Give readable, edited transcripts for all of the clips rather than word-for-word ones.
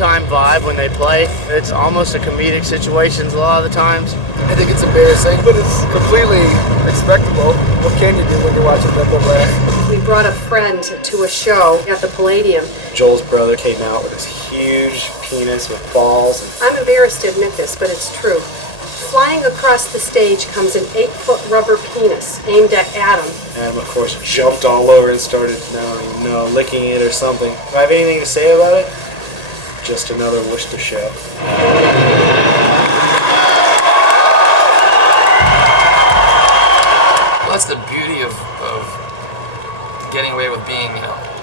time vibe when they play. It's almost a comedic situations a lot of the times. I think it's embarrassing, but it's completely expectable. What can you do when you're watching them play? We brought a friend to a show at the Palladium. Joel's brother came out with this huge penis with balls. I'm embarrassed to admit this, but it's true. Flying across the stage comes an 8-foot rubber penis aimed at Adam. Adam, of course, jumped all over and started, licking it or something. Do I have anything to say about it? Just another Worcester show. Well, that's the beauty of getting away with being,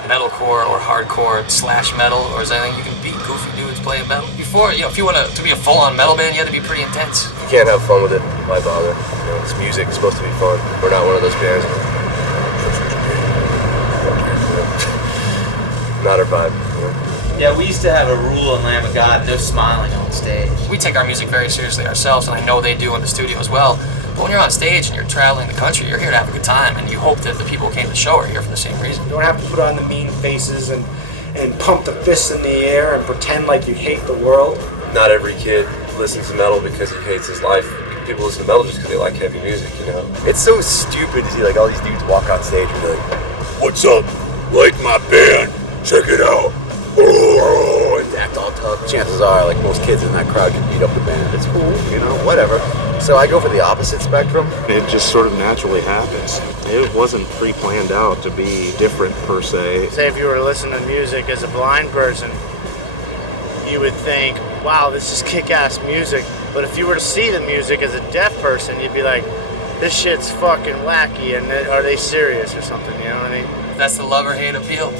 metalcore or hardcore / metal or anything. You can beat goofy dudes playing metal. Before, if you want to be a full-on metal band, you had to be pretty intense. You can't have fun with it. Why bother? It's music. It's supposed to be fun. We're not one of those bands. Not our vibe. Yeah, we used to have a rule in Lamb of God: no smiling on stage. We take our music very seriously ourselves, and I know they do in the studio as well. But when you're on stage and you're traveling the country, you're here to have a good time, and you hope that the people who came to the show are here for the same reason. You don't have to put on the mean faces and pump the fists in the air and pretend like you hate the world. Not every kid listens to metal because he hates his life. People listen to metal just because they like heavy music, It's so stupid to see all these dudes walk on stage and be like, "What's up? Like my band? Check it out." And act all tough. Chances are, most kids in that crowd can beat up the band. It's cool, whatever. So I go for the opposite spectrum. It just sort of naturally happens. It wasn't pre-planned out to be different per se. Say if you were to listen to music as a blind person, you would think, wow, this is kick-ass music. But if you were to see the music as a deaf person, you'd be like, this shit's fucking wacky, and are they serious or something, you know what I mean? That's the love or hate appeal.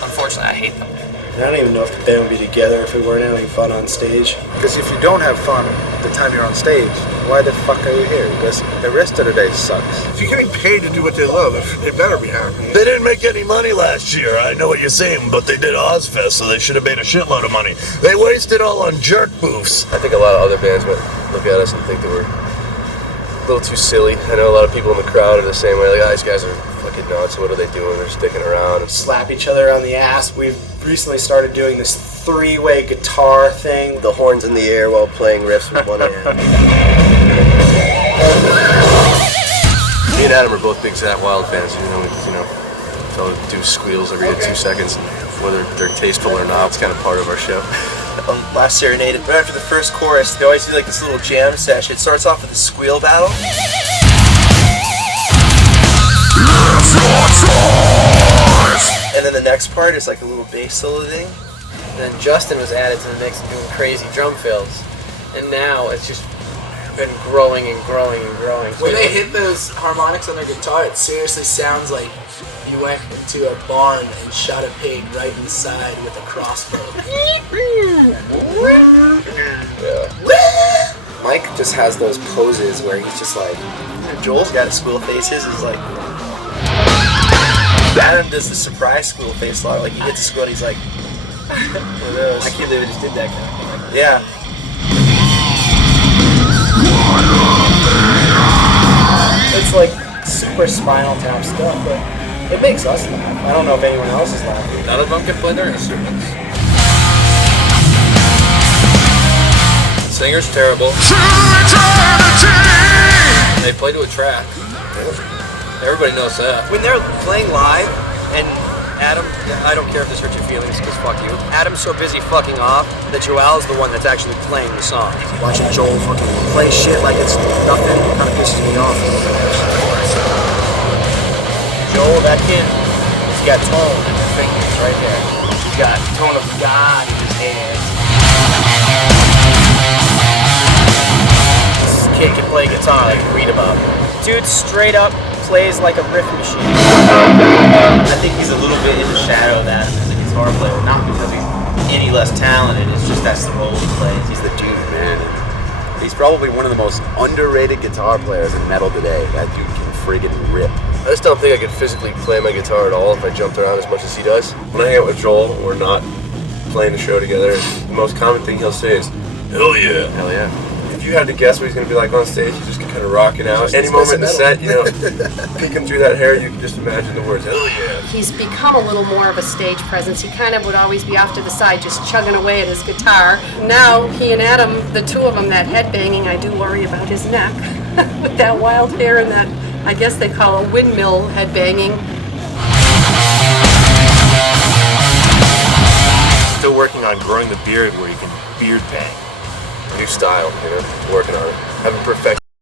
Unfortunately, I hate them. I don't even know if the band would be together if we weren't having fun on stage. Because if you don't have fun the time you're on stage, why the fuck are you here? Because the rest of the day sucks. If you're getting paid to do what they love, they better be happy. They didn't make any money last year, I know what you're saying, but they did Ozfest, so they should have made a shitload of money. They wasted all on jerk booths. I think a lot of other bands would look at us and think that we're a little too silly. I know a lot of people in the crowd are the same way, these guys are fucking nuts, what are they doing? They're sticking around. And slap each other on the ass. We've recently started doing this 3-way guitar thing. The horns in the air while playing riffs with one hand. Me and Adam are both big Zach Wild fans, so do squeals every 2 seconds, whether they're tasteful or not. It's kind of part of our show. On Last Serenade, right after the first chorus, they always do this little jam session. It starts off with a squeal battle. And then the next part is a little bass solo thing. And then Justin was added to the mix doing crazy drum fills. And now it's just been growing and growing and growing. When they hit those harmonics on their guitar, it seriously sounds like you went into a barn and shot a pig right inside with a crossbow. Yeah. Mike just has those poses where he's just Joel's got a squeal faces. He's Adam does the surprise squeal face a lot. He gets a squeal and he's like, one of those. I can't believe I just did that kind of thing. Yeah. It's super Spinal Tap stuff, but it makes us laugh. I don't know if anyone else is laughing. None of them can play their instruments. Singer's terrible. They play to a track. Everybody knows that. When they're playing live, and Adam, I don't care if this hurts your feelings, because fuck you. Adam's so busy fucking off that Joel's the one that's actually playing the song. Watching Joel fucking play shit like it's nothing kind of pisses me off. Joel, that kid, he's got tone in his fingers right there. He's got tone of God in his hands. This kid can play guitar like you read about. Dude straight up plays like a riff machine. I think he's a little bit in the shadow of that as a guitar player, not because he's any less talented, it's just that's the role he plays. He's the dude, man. He's probably one of the most underrated guitar players in metal today. That dude can friggin' rip. I just don't think I could physically play my guitar at all if I jumped around as much as he does. When I hang out with Joel, we're not playing the show together. The most common thing he'll say is, "Hell yeah." Hell yeah. If you had to guess what he's gonna be like on stage, he's just kind of rocking out. Any moment in the set, you know, peeking through that hair, you can just imagine the words, hell yeah. He's become a little more of a stage presence. He kind of would always be off to the side, just chugging away at his guitar. Now, he and Adam, the two of them, that headbanging, I do worry about his neck. With that wild hair and that, I guess they call a windmill headbanging. Still working on growing the beard where you can beard bang. New style, you know, working on it. Haven't perfected